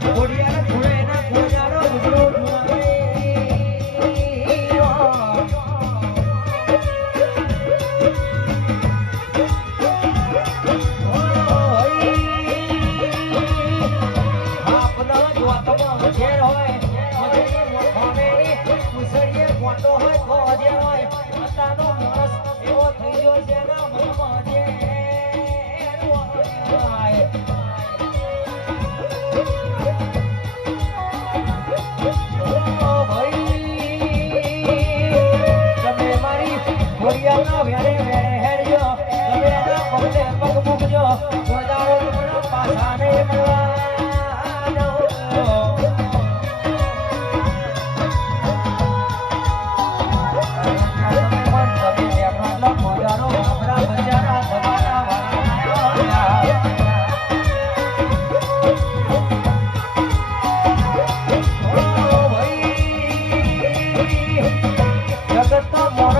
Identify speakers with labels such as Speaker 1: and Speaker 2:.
Speaker 1: ઘોડિયા વેરે વેરે હેડ્યો તમે પગ મૂકજો.